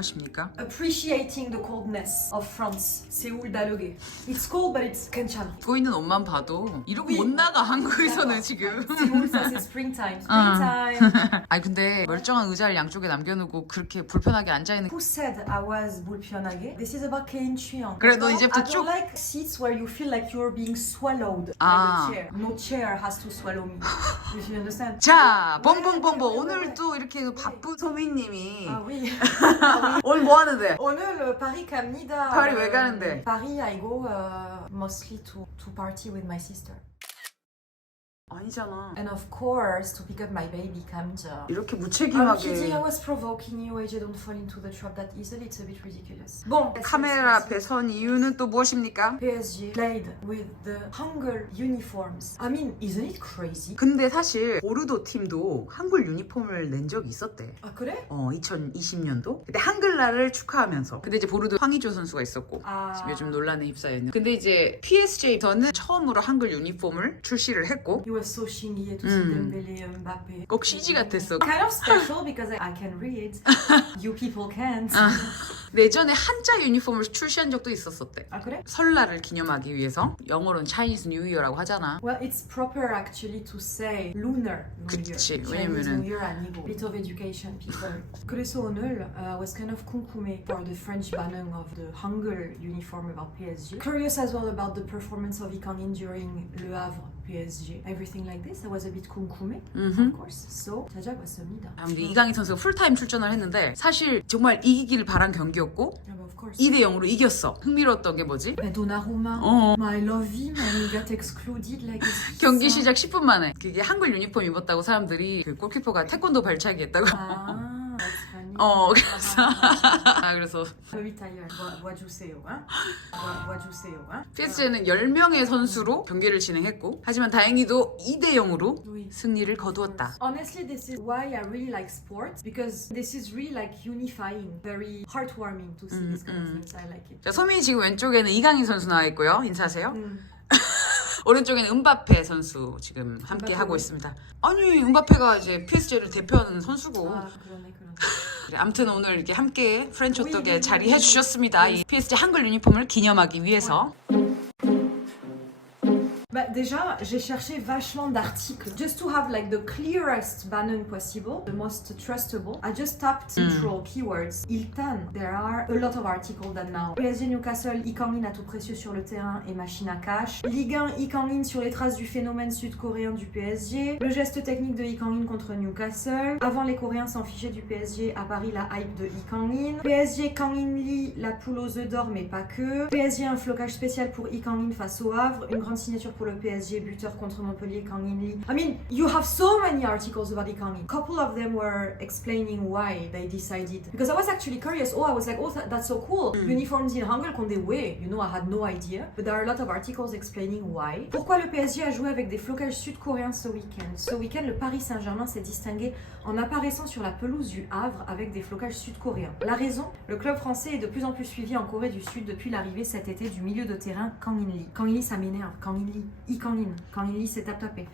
하십니까? Appreciating the coldness of France. 세울 다르게. It's cold, but it's 괜찮아. 입고 있는 옷만 봐도 이러고 못 나가 한국에서는 지금. 세울 사실 springtime. Springtime. 아니 근데 멀쩡한 의자를 양쪽에 남겨놓고 그렇게 불편하게 앉아있는. Who said I was 불편하게? This is about 개인 취향. 그래 너 이제부터 I don't like seats where you feel like you're being swallowed 아. by the chair. No chair has to swallow me. You understand? 자, 뻥뻥뻥뻥 오늘 또 이렇게 바쁜 소민님이 아, oui. 오늘 뭐 하는데? 오늘 파리 갑니다. 파리 왜 가는데? 파리 I go mostly to party with my sister. 아니잖아. And of course to pick up my baby 감자. 이렇게 I'm 무책임하게. kidding. I was provoking you. AJ, don't fall into the trap that easily. It's a bit ridiculous. bon. 카메라 앞에 선 이유는 또 무엇입니까? PSG played with the Hangul uniforms. I mean, isn't it crazy? 근데 사실 보르도 팀도 한글 유니폼을 낸 적이 있었대. 아 그래? 2020년도? 그때 한글날을 축하하면서. 근데 이제 보르도 황의조 선수가 있었고 아. 지금 요즘 논란에 휩싸여 있는. 근데 이제 PSG에서는 처음으로 한글 유니폼을 출시를 했고 You were so 신기해 to see Dembélé, Mbappé. 꼭 CG 같았어. Kind of special because I can read. You people can't. 예전에 한자 유니폼을 출시한 적도 있었었대. 아 그래? 설날을 기념하기 위해서. 영어로는 Chinese New Year라고 하잖아. Well, it's proper actually to say lunar New Year. 그치, Chinese 왜냐면은- New Year 아니고. Bit of education, people. 그래서 오늘 I was kind of 궁금해 for the French 반응 of the Hangul uniform about PSG. Curious as well about the performance of Lee Kang-in during Le Havre PSG. Everything like this. I was a bit 궁금해, of course. So 찾아봤습니다. 우리 이강인 선수가 풀타임 출전을 했는데 사실 정말 이기기를 바란 경기였고 Of course. 2대 0으로 이겼어. 흥미로웠던 게 뭐지? Donnarumma. 어. I love him and he got excluded like this. 경기 시작 10분 만에 그게 한글 유니폼 입었다고 사람들이 그 골키퍼가 태권도 발차기 했다고. 아, that's funny. 그래서 그래서 Retire. 와주세요. 와주세요. PSG는 10명의 선수로 경기를 진행했고 하지만 다행히도 2대 0으로 승리를 거두었다. Honestly, this is why I really like sports because this is really like unifying, very heartwarming to see these kind of things. I like it. 자, 소민이 지금 왼쪽에는 이강인 선수 나와 있고요. 인사하세요. 오른쪽에는 은바페 선수 지금 함께 하고 있습니다. 아니 은바페가 이제 PSG를 대표하는 선수고. 아, 그러네. 그래, 아무튼 오늘 이렇게 함께 프렌치 호떡에 oui, 자리해 주셨습니다. 이 PSG 한글 유니폼을 기념하기 위해서. Bah, déjà, j'ai cherché vachement d'articles just to have like the clearest banner possible, the most trustable. I just tapped central keywords. 일단, there are a lot of articles that now. PSG Newcastle, Lee Kang-in atout précieux sur le terrain et machine à cash. Ligue 1, Lee Kang-in sur les traces du phénomène sud-coréen du PSG. Le geste technique de Lee Kang-in contre Newcastle. Avant, les Coréens s'en fichaient du PSG. À Paris, la hype de Lee Kang-in. PSG Kang-in Lee, la poule aux œufs d'or, mais pas que. PSG, un flocage spécial pour Lee Kang-in face au Havre. Une grande signature pour le PSG, buteur contre Montpellier, Kang-in Lee. I mean, you have so many articles about Lee Kang-in. A couple of them were explaining why they decided. Because I was actually curious. I was like, that's so cool. Uniforms in Hangul qu'on way. You know, I had no idea. But there are a lot of articles explaining why. Pourquoi le PSG a joué avec des flocages sud-coréens ce week-end? Ce week-end, le Paris Saint-Germain s'est distingué en apparaissant sur la pelouse du Havre avec des flocages sud-coréens. La raison? Le club français est de plus en plus suivi en Corée du Sud depuis l'arrivée cet été du milieu de terrain Kang-in Lee. Kang-in Lee, ça m'énerve. Kang-in Lee. Kang-in. Kang-in Lee, c'est tape-tapé.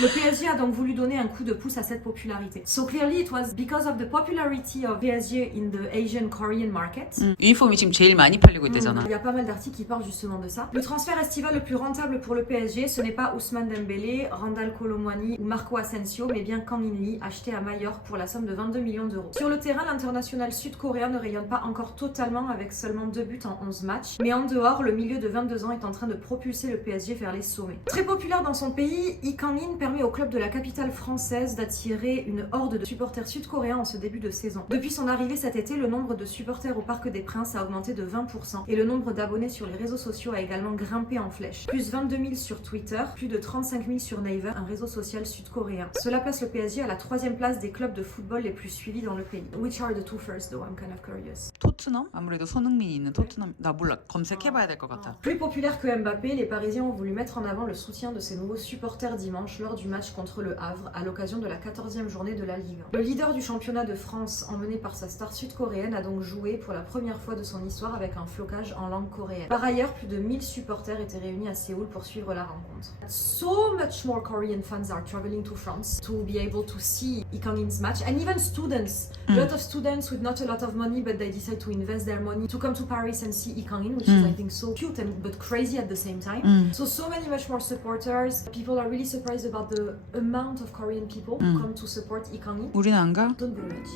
Le PSG a donc voulu donner un coup de pouce à cette popularité. So clearly it was because of the popularity of PSG in the Asian Korean market. 유니폼이 지금 제일 많이 팔리고 있대잖아. Il y a pas mal d'articles qui parlent justement de ça. Le transfert estival le plus rentable pour le PSG, ce n'est pas Ousmane Dembélé, Randal Kolo Muani ou Marco Asensio, mais bien Kang-in Lee, acheté à Majorque pour la somme de 22 millions d'euros. Sur le terrain, l'international sud-coréen ne rayonne pas encore totalement avec seulement 2 buts en 11 matchs, mais en dehors, le milieu de 22 ans est en train de propulser le PSG vers les sommets. Très populaire dans son pays, Lee Kang-in permet au club de la capitale française d'attirer une horde de supporters sud-coréens en ce début de saison. Depuis son arrivée cet été, le nombre de supporters au Parc des Princes a augmenté de 20% et le nombre d'abonnés sur les réseaux sociaux a également grimpé en flèche. Plus 22 000 sur Twitter, plus de 35 000 sur Naver, un réseau social sud-coréen. Cela place le PSG à la 3e place des clubs de football les plus suivis dans le pays. Which are the two first though? I'm kind of curious. 토트넘? 아무래도 손흥민이 있는 토트넘. 나 몰라. 검색해봐야 될 것 같아. Plus populaire que Mbappé, les Parisiens ont voulu mettre en avant le soutien de ces nouveaux supporters dimanche lors du match contre le Havre à l'occasion de la 14e journée de la Ligue 1. Le leader du championnat de France, emmené par sa star sud-coréenne, a donc joué pour la première fois de son histoire avec un flocage en langue coréenne. Par ailleurs, plus de 1000 supporters étaient réunis à Séoul pour suivre la rencontre. So much more Korean fans are traveling to France to be able to see Lee Kang-in's match, and even students. A lot of students with not a lot of money, but they decide to invest their money to come to Paris and see Lee Kang-in, which is I think so cute and but crazy at the same time. So many much more supporters. People are really surprised about the amount of Korean people who come to support Lee Kang-in. 우리는 안 가? Don't be rich.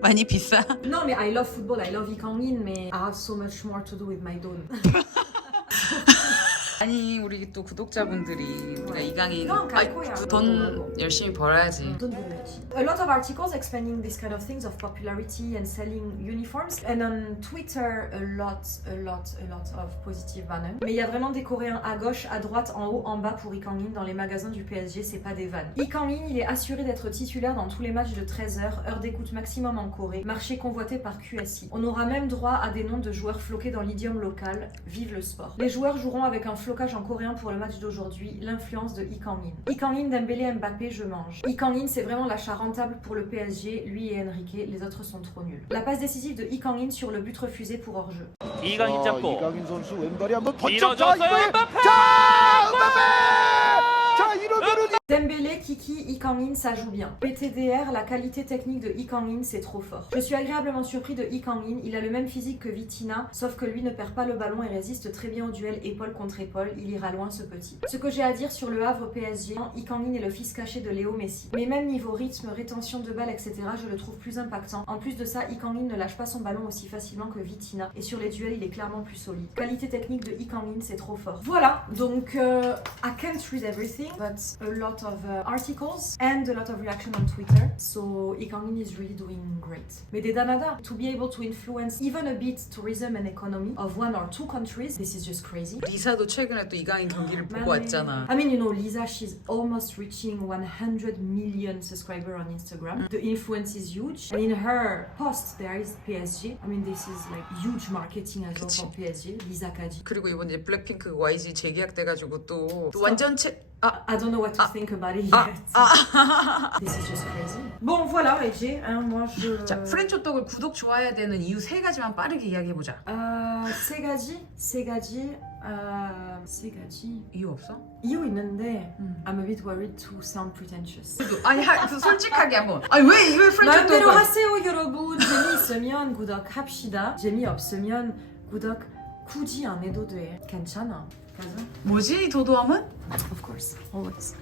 많이 비싸? No, mais I love football, I love Lee Kang-in, mais I have so much more to do with my don. 아니 우리 또 구독자분들이 우리가 이강인 그럼 갈 거야. 돈 열심히 벌어야지. Don't be rich. A lot of articles explaining this kind of things of popularity and selling uniforms, and on Twitter a lot of positive banners. Mais il y a vraiment des Coréens à gauche, à droite, en haut, en bas pour Lee Kang-in dans les magasins du PSG, c'est pas des vannes. Lee Kang-in, il est assuré d'être titulaire dans tous les matchs de 13h, heure d'écoute maximum en Corée, marché convoité par QSI. On aura même droit à des noms de joueurs floqués dans l'idiome local. Vive le sport. Les joueurs joueront avec un flocage en coréen pour le match d'aujourd'hui, l'influence de Lee Kang-in. Lee Kang-in, Dembélé, Mbappé, je mange. Lee Kang-in, c'est vraiment l'achat rentable pour le PSG, lui et Enrique, les autres sont trop nuls. La passe décisive de Lee Kang-in sur le but refusé pour hors-jeu. 이강인 잡고 이강인 선수 왼발이 한번 번쩍 밀어줬어요. 엠바페! 자, 엠바페! 자, 이러면은 Dembélé, Kiki, Lee Kang-in, ça joue bien. PTDR, la qualité technique de Lee Kang-in, c'est trop fort. Je suis agréablement surpris de Lee Kang-in, il a le même physique que Vitinha, sauf que lui ne perd pas le ballon et résiste très bien au duel épaule contre épaule, il ira loin ce petit. Ce que j'ai à dire sur le Havre PSG, Lee Kang-in est le fils caché de Léo Messi. Mais même niveau rythme, rétention de balle, etc., je le trouve plus impactant. En plus de ça, Lee Kang-in ne lâche pas son ballon aussi facilement que Vitinha, et sur les duels, il est clairement plus solide. Qualité technique de Lee Kang-in, c'est trop fort. Voilà, donc I can't read everything, but a lot of articles and a lot of reaction on Twitter. So Lee Kang-in is really doing great. Mais des damada, to be able to influence even a bit tourism and economy of one or two countries, this is just crazy. 리사도 최근에 또 이강인 경기를 보고 왔잖아. I mean, you know, Lisa, she's almost reaching 100 million subscribers on Instagram. The influence is huge. And in her post, there is PSG. I mean, this is like huge marketing as well for PSG. Lisa Kaji. 그리고 이번 이제 블랙핑크 YG 재계약돼가지고 또 완전 I don't know what to think about it yet. This is just crazy. Bon, voilà, AJ. Moi, je... 자, 프렌치 호떡을 구독, 좋아해야 되는 이유 3가지만 빠르게 이야기해보자. 세 가지. 이유 없어? 이유 있는데 I'm a bit worried to sound pretentious. 아니, 솔직하게 한번. 아니, 왜 프렌치 마음대로 호떡을... 하세요, 여러분. 재미있으면 구독합시다. 재미없으면 구독 굳이 안 해도 돼. 괜찮아. 가자. 뭐지, 이 도도함은? Of course, always.